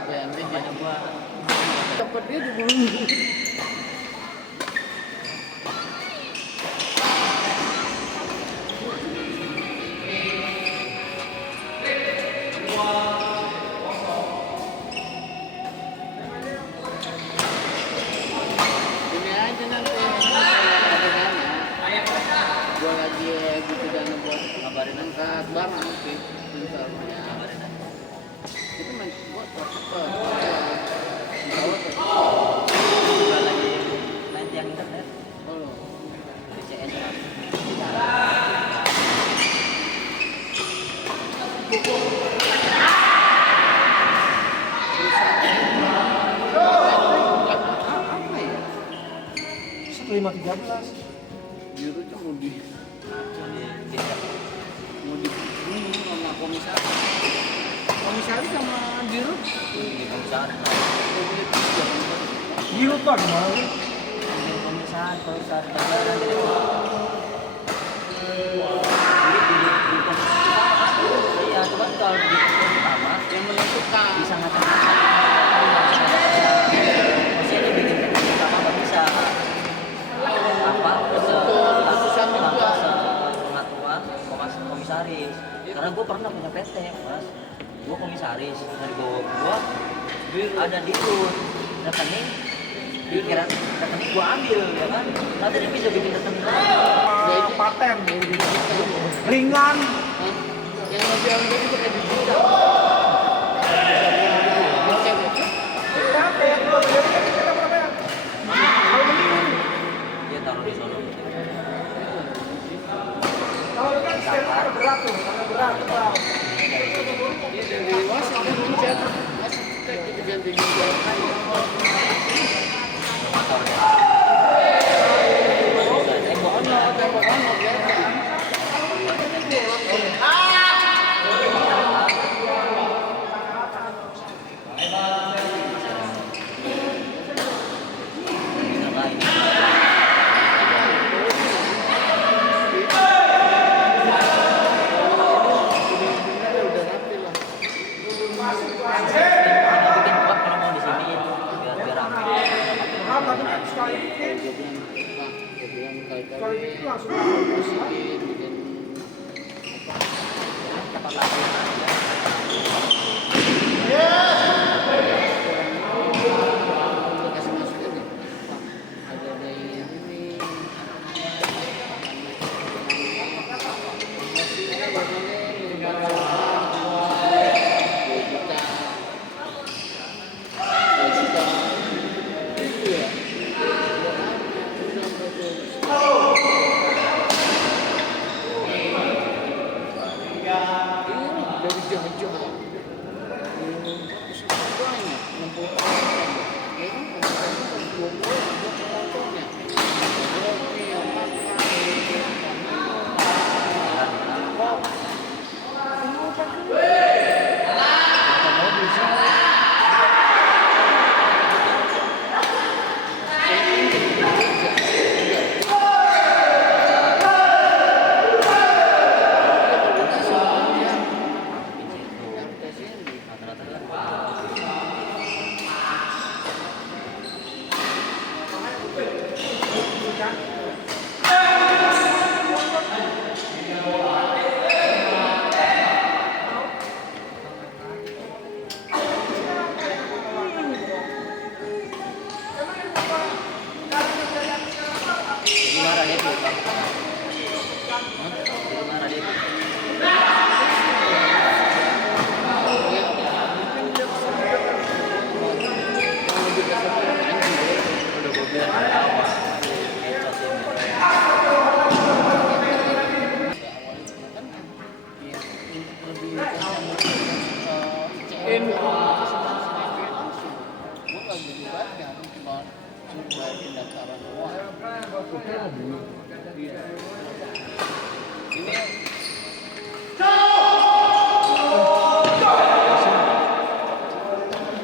apa ya? Makanya gua Tempat dia di bulu. Ini aja nanti ada dana. Gua lagi butuh dana buat ngabarin aja. angkat barang oke. Misalnya Ngabarin aja. itu main buat apa? Gua lagi main tiang internet Oh, di CS kan. apa ya? 1513. Biru tuh mau di Bisa. bunuh sama komisaris. Komisaris sama biru Di perusahaan. Biru tuh gimana sih? Di perusahaan dagangan gitu. Iya, cuman kalau di perusahaan utama yang menentukan. bisa ngata-ngata. Maksudnya dia bikin teknik utama nggak bisa apa Keputusan juga. pengaturan komisaris. Karena gue pernah punya PT mas, gue komisaris dari gue ada di rekening pikiran rekening gue ambil ya kan, nanti dia bisa bikin rekening lagi. Paten. Ringan. Yang lebih ambil itu kayak digital. Paten. Dia taruh di sono. Kalau kan sekarang berat tuh, karena berat. Dia dari wasit kan dicat. Wasit kita gitu ganti Motor ya. tembok ono kelihatan. Udah rapi lah. Bikin kuat kalau mau di sini biar rame. Sekali Gue bilang sekali itu langsung masukin bikin Tempat latihan aja. kasih masukin nih. Ada dari ini. Dari jauh-jauh. Banyak, 60 orang. Ya kan, kalau 20 buat penontonnya. Kopi, Jadi marah dia tuh. Jadi marah dia tuh. Udah gue bilang dari awal. Headshot ini.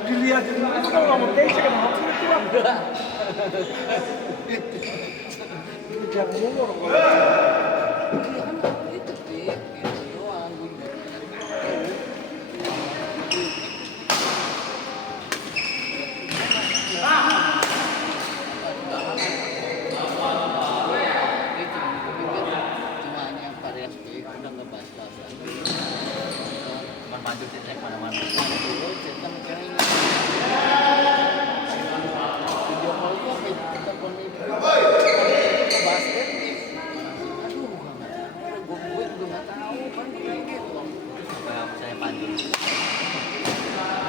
dilihat itu kalau nggak mau teh kan mau itu lah. Jangan ngomong. maju naik mana-mana. Dulu cerita ceweknya. Video call itu apa kita konek ke basket. Aduh, gue juga nggak tahu kan gitu. Kayak misalnya Pandu.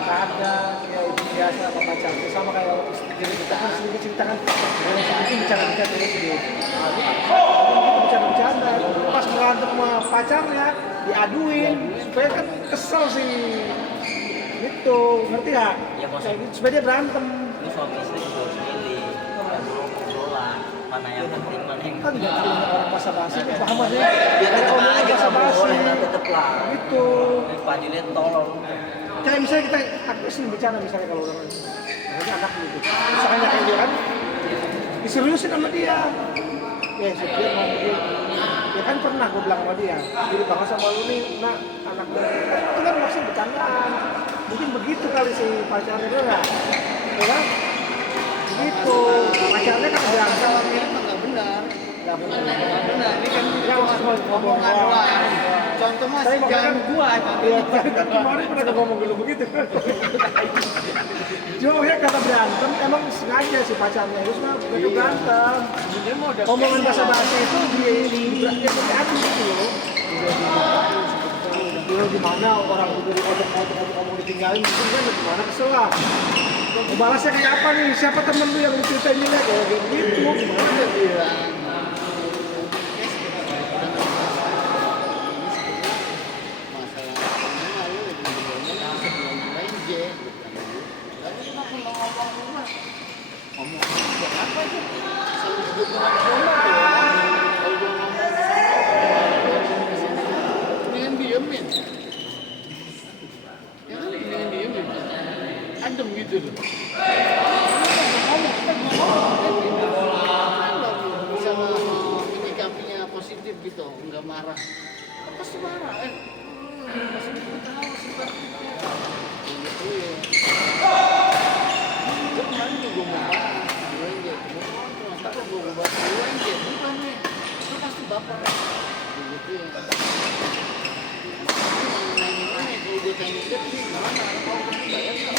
Kadang ya itu biasa apa pacarnya sama kayak jadi kita kan sedikit ceritakan dalam sedikit bicara-bicara terus sedikit bercanda-bercanda pas berantem sama pacarnya diaduin supaya kan kesel sih gitu ngerti gak? Ya, maksud- Kayak gitu, supaya dia berantem Lu suami istri juga harus milih. Dan dulu obrolan mana yang penting mana yang kan nggak terlalu orang basa-basi paham gak sih? ya Kayak tetep omongan aja nggak basa-basi boleh lah tetep lah. gitu Pandu dia tolong. kayak misalnya kita aku sering bicara misalnya kalau orang anak gitu misalnya kayak dia kan diseriusin sama dia ya dia mau begini ya kan pernah gue bilang sama dia jadi banget sama lu nih nak anak gue itu kan maksud bercandaan mungkin begitu kali si pacarnya dia nggak ya kan begitu pacarnya kan bilang Kalau ini mah nggak benar. nggak benar Nggak benar. Ini kan ya maksud omongan doang. Contoh mas, saya jangan makanya gua emang. iya kan kemarin pernah gue ngomong dulu begitu Cuma ya kata berantem emang sengaja si pacarnya itu semua mereka berantem Sebenarnya mau udah omongan bahasa-bahasa itu dia berarti gitu loh dulu di mana orang udah ngomong ditinggalin mungkin kan gimana kesel lah mau balasnya kayak apa nih siapa temen lu yang ceritain ini kayak gitu gimana dia adem gitu loh. Bisa menyikapinya positif gitu, nggak marah. Pasti marah, pasti ketawa seperti gitu ya. Gue kemarin juga mau marah, gue aja, tapi gue mau bahas gue aja, bukan nih, itu pasti baper, gitu ya. Kalau gue tanya dia, gimana? Kalau gue bayar nggak?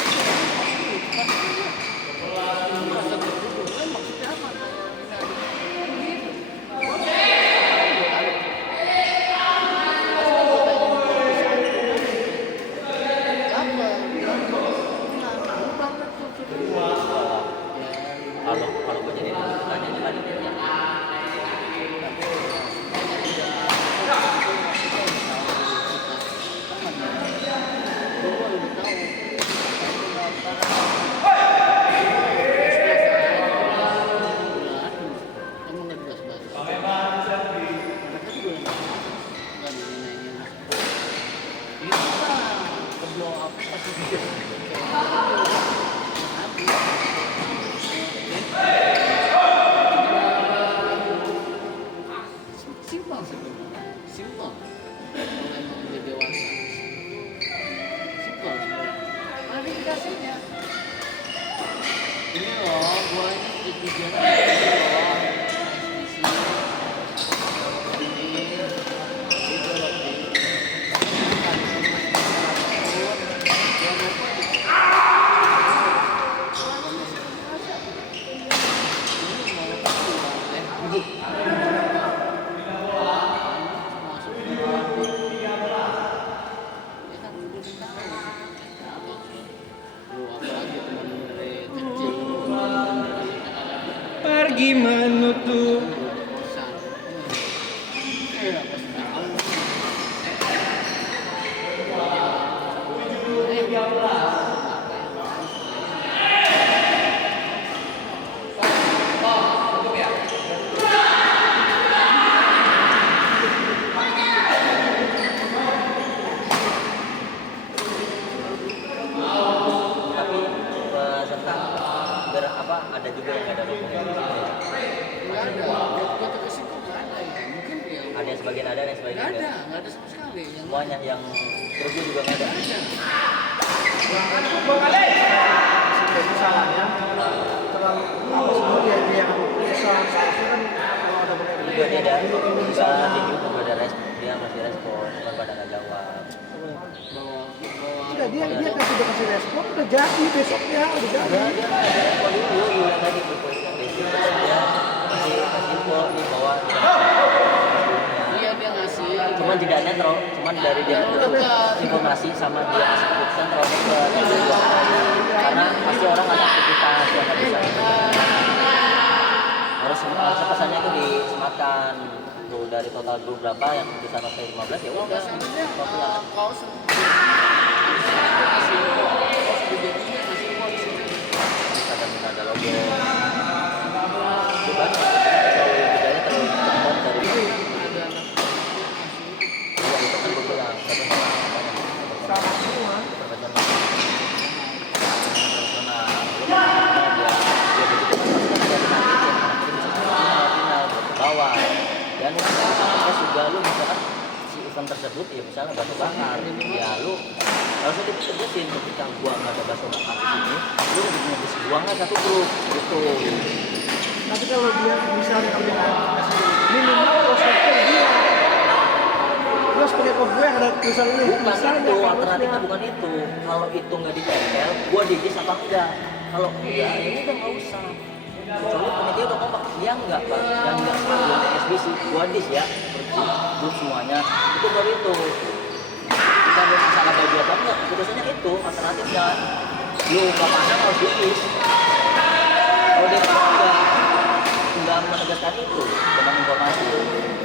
Merasa tertuduh, maksudnya apa? Gitu. Kalau gue jadi tanya aja tadi. Simpel sebenarnya, simpel. Kalau emang udah dewasa, simpel sebenarnya. Klarifikasinya, ini loh, gua ini tujuannya pergi menutup Tapi peserta ada juga yang nggak ada rombongan di sini. Nggak ada, kota ke situ nggak ada ya. Mungkin ya Ada yang sebagian ada, ada yang sebagian enggak. nggak ada sama sekali. Yang Semuanya yang terus juga nggak ada. itu salahnya terlalu apa sebenarnya dia yang kesalahan seharusnya kan kalau ada benar Juga dia ada, juga di grup juga ada respon, dia masih respon, cuma pada nggak jawab. bahwa udah dia kasih respon udah jadi besoknya udah jadi. Kalau dulu yang tadi dia kasih info di bawah. Iya dia ngasih. Cuman tidak netral, cuman dari dia informasi sama dia kasih keputusan terlalu dekat. Karena pasti orang ada aktivitas yang nggak bisa. Harus pesannya itu disematkan tuh dari total grup berapa yang keputusan sampai 15 ya udah pelan. Kaos Ada logo. Itu banyak. Kalau bedanya terlalu cepat dari itu. Iya itu kan gue bilang. Sama semua. Bawah dan sampai juga lu misalkan si event tersebut ya misalnya bakso bakar ya lu harusnya ditegasin ketika gua nggak ada bakso bakar di sini lu punya bis gua nggak satu grup gitu. Tapi kalau dia misalnya kalau dia kasih minimal prospeknya dia terus pakai kok gue yang ada tulisan ini Bukan itu, alternatifnya bukan itu. Kalau itu nggak ditempel, gua didis apa enggak? Kalau enggak, ya udah nggak usah. Soalnya panitia udah kompak, dia enggak pak, yang enggak sama SBC, gua dis ya, grup semuanya, itu baru itu. Kita ada masalah baju apa enggak, putusannya itu alternatifnya. Lu nggak pasang harus didis. Kalau dia enggak menegaskan itu, dengan informasi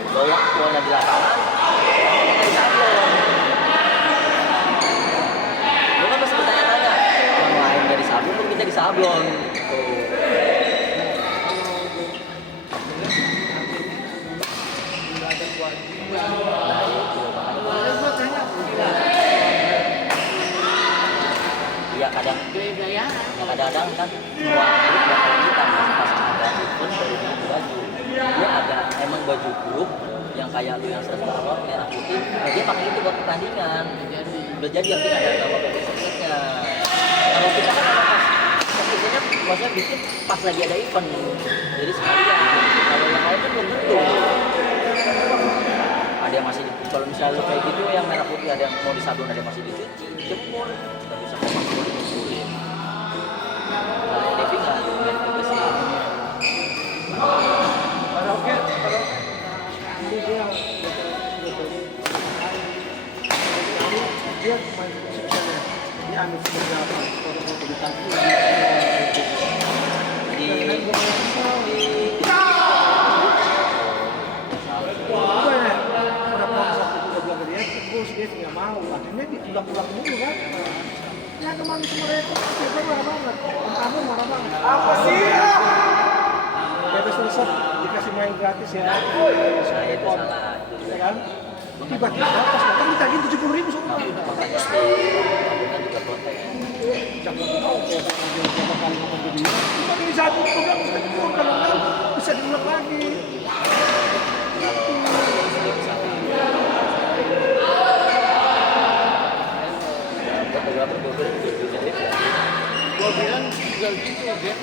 bahwa aktualnya di lapangan, kita di sablon. Lu kan pasti bertanya-tanya, yang lain nggak di sablon, kita di sablon. Tuh. Iya kadang-kadang kan semua grup bakal kita pas ada event dari baju dia ada emang baju grup yang kayak lu yang sering nonton merah putih nah dia pakai itu buat pertandingan udah jadi yang ada nama PPSS-nya kalau kita kan pas biasanya maksudnya bikin pas lagi ada event jadi sekalian kalau yang lain kan belum tentu ada yang masih kalau misalnya lu kayak gitu yang merah putih ada yang mau disablon ada yang masih dicuci jemur nggak bisa kompak dulu dimukulin nah Devi nggak sih karaoke ini dia dia main misalnya dia ambil beberapa foto-foto di tadi di dia nggak mau, akhirnya diulang-ulang dulu kan. Ya kemarin sama rekor, dia marah banget. Om Abu marah banget. Apa sih ya? Bebas resep dikasih main gratis ya. Saya itu salah, ya kan? Tiba-tiba pas datang ditagih 70.000 semua. makanya bukan juga protes. Jangan tahu kayak berapa kali ngomong ke dia. Cuma ini satu program kalau bisa diulang lagi. Gua bilang juga gitu Jen.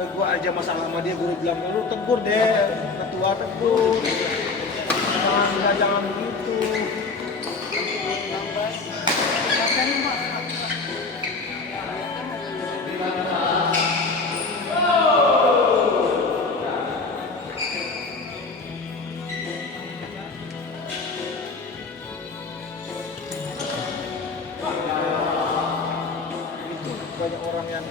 Gue aja masalah sama dia, gue bilang lu tegur deh, ketua tegur, jangan begitu. Itu banyak orang yang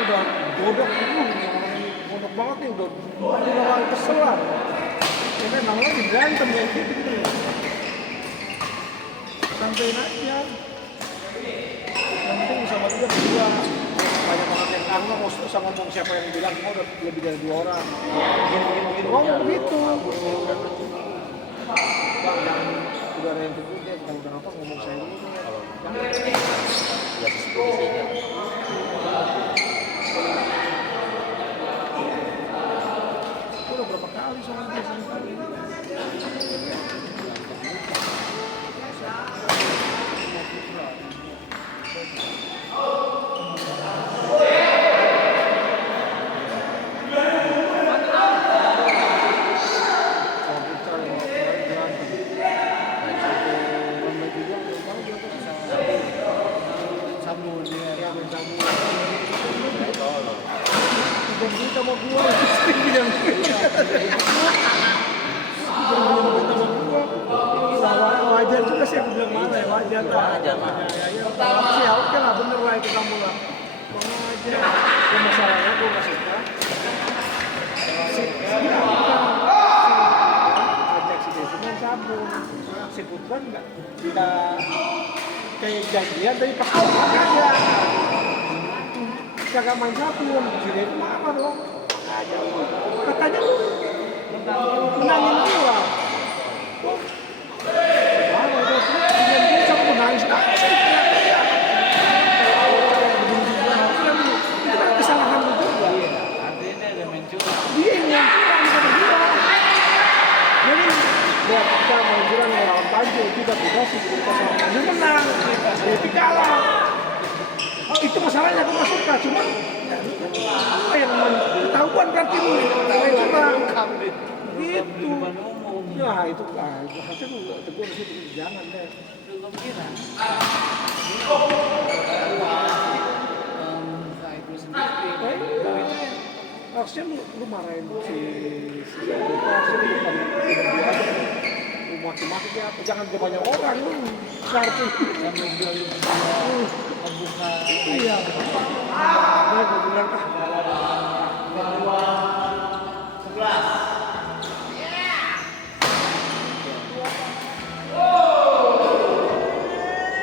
udah bodoh dulu, bodoh banget nih, udah orang kesel lah. Ya memang lagi berantem ya gitu. Sampai aja. Yang penting sama dia berdua. Banyak banget yang aku nggak mau susah ngomong siapa yang bilang kamu udah lebih dari 2 orang. Begini-begini Ngomong begitu. udah Bang, jangan udah ada yang tunggu dia bukan udah apa ngomong saya dulu nih. kalau ya posisinya Aku udah berapa kali sama dia sendiri. Sama Putra yang kemarin berantem. Ramai juga, kamu juga tuh sama Samu dia. Ya, main Samu. Udah duit sama gua, bilang wajar juga sih, aku bilang mana ya, wajar lah. Wajar lah. Pertama sih ya oke lah, bener lah itu kamu lah. Mau aja, ya masalahnya gue gak suka. Ajak si Devi main sabun, si Putra nggak kayak janjian tapi pas pulang aja. Kagak main sabun, si Devi marah dong. Katanya lu menangin gua. Itu masalahnya aku masuk suka, cuma apa yang ketahuan berarti lu curang gitu. Ya itu harusnya lu tegur di situ, jangan deh. Harusnya lu marahin si Putra, harusnya lu biasa lu maki-maki dia, jangan ke banyak orang lu kartu sampai dia membuka. Iya. Nah, gue bilang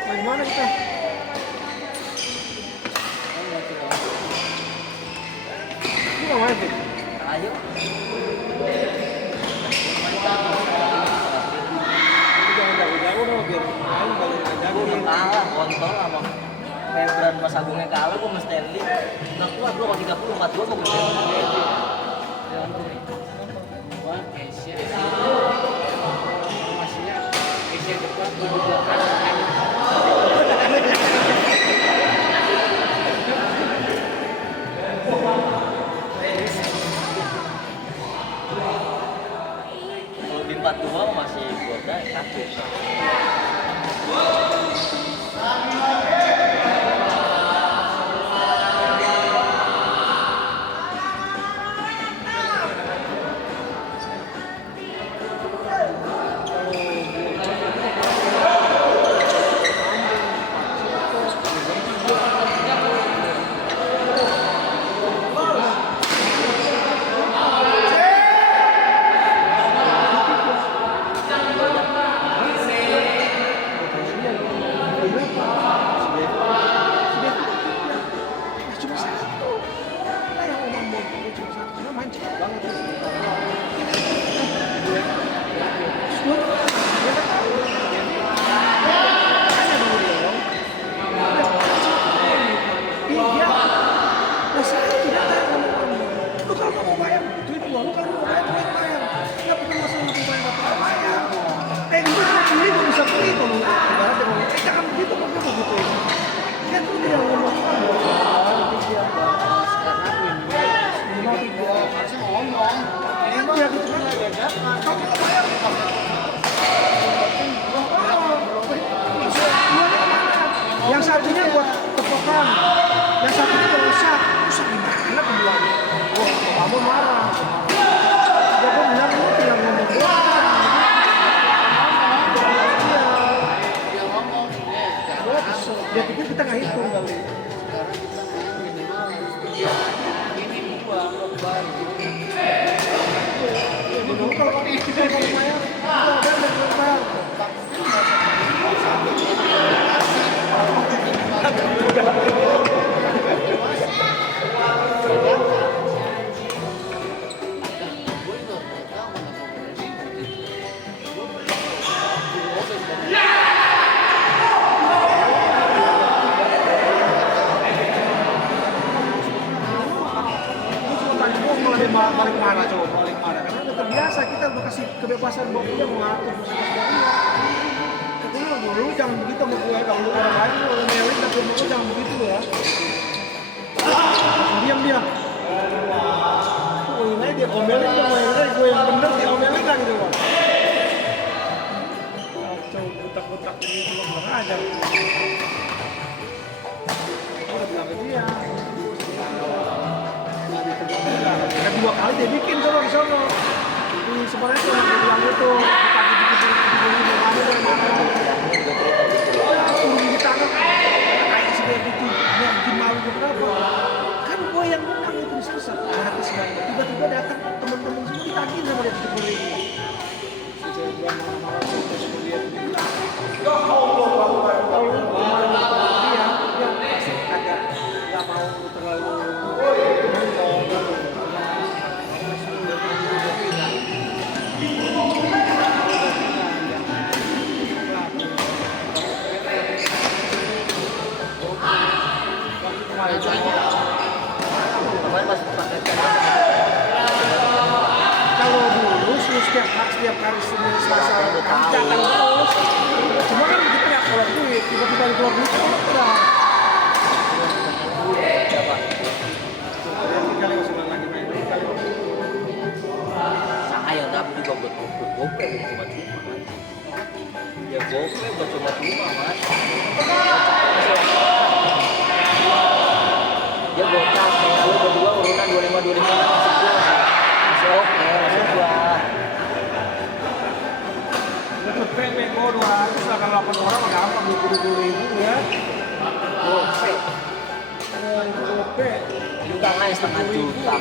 main mana kita? Lu nggak main sih? ayo Jangan jauh-jauh dong, biar main balik aja. gue udah kalah kontol sama Febran pas Agungnya kalah gue sama Stanley nggak kuat gue kalau 30-42 gue bisa Wah, Asia informasinya Asia depan baru 2 kali. kalau di 42 masih gue udah kaki Yang satunya buat tepokan, yang satunya rusak gimana keduanya? Wah, kamu marah. Ya gue bilang lu yang ngomong doang. Dia ngomong Dia pikir kita nggak hitung kali. sekarang kita minimal harus ini gua baru. Dulu kalau kita bayar, bayar. dia balik marah coba, balik marah karena udah terbiasa kita udah kasih kebebasan buat dia mengatur musik-musik dia. Dulu jangan begitu sama gue, kalau lu orang lain lu melin tapi lu jangan begitu ya. Diam dia. Oh ini dia omelin tuh, gue yang bener dia omelin lah gitu bang. Kacau butak-butak ini belum ajar. Udah bilang ke dia. Ada 2 kali dia bikin coba di sono. Di sebenarnya tuh yang bilang itu turun di tangan kayak seperti itu yang bikin malu kenapa? Kan gue yang menang itu susah gratis banget. Tiba-tiba datang teman-teman semua ditagih sama dia 70.000. Si cewek gue marah-marah terus dia bilang, ya Allah kalau dia pasti agak nggak mau terlalu Kemarin pas pakai kalau dulu setiap hari Senin Selasa datang terus cuma kan kita nggak keluar duit tiba-tiba keluar duit udah kali usulan lagi main kali saya tapi juga buat gope cuma ya gope buat cuma mas dia gocap lalu berdua urunan 25 masih oke masih gua untuk PPO 288 orang mah gampang 20.000 ya gope gope utangnya setengah juta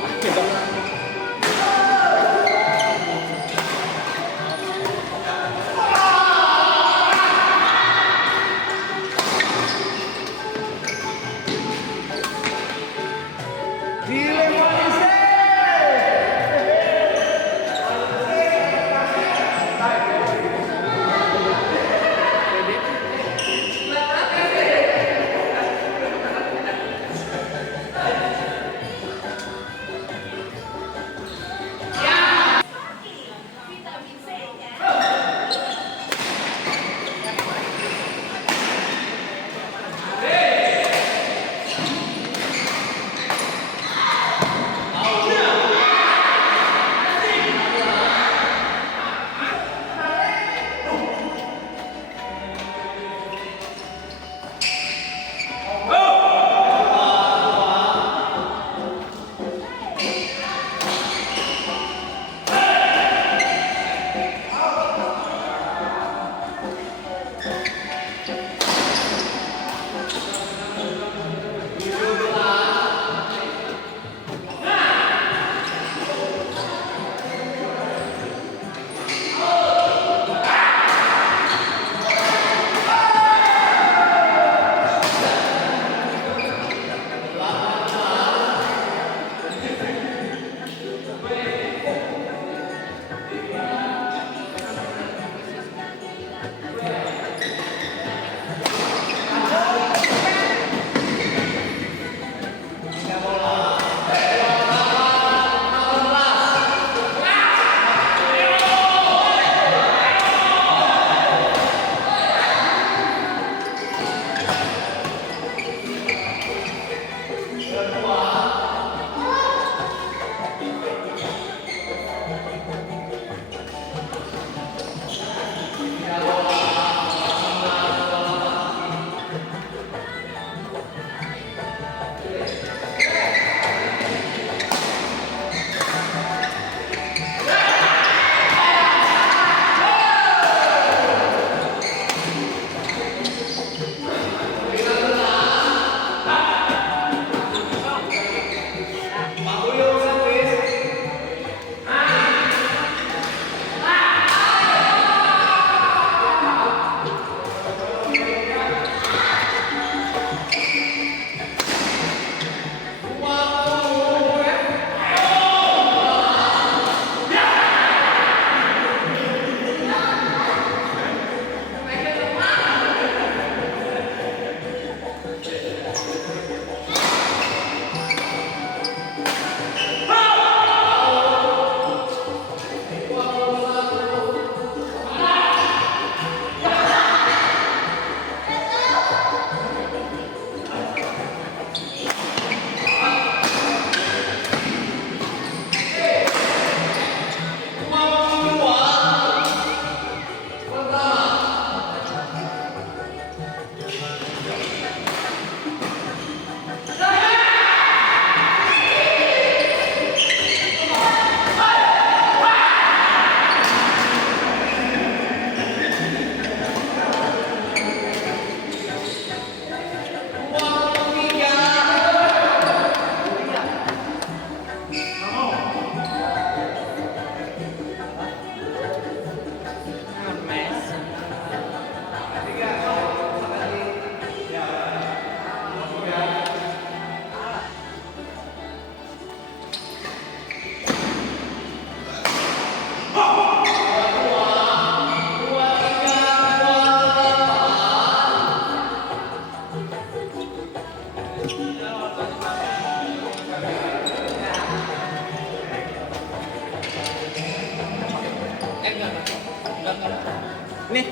Nih.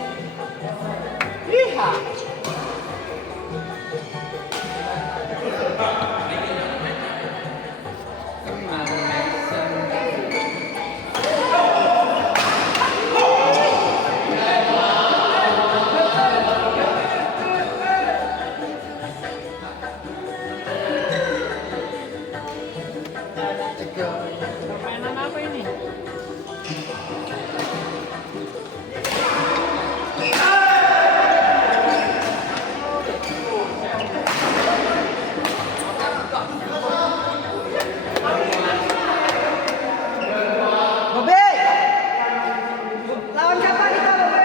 Lihat. Permainan apa ini? Bobe! Lawan siapa kita, Bobe?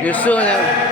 Justru yang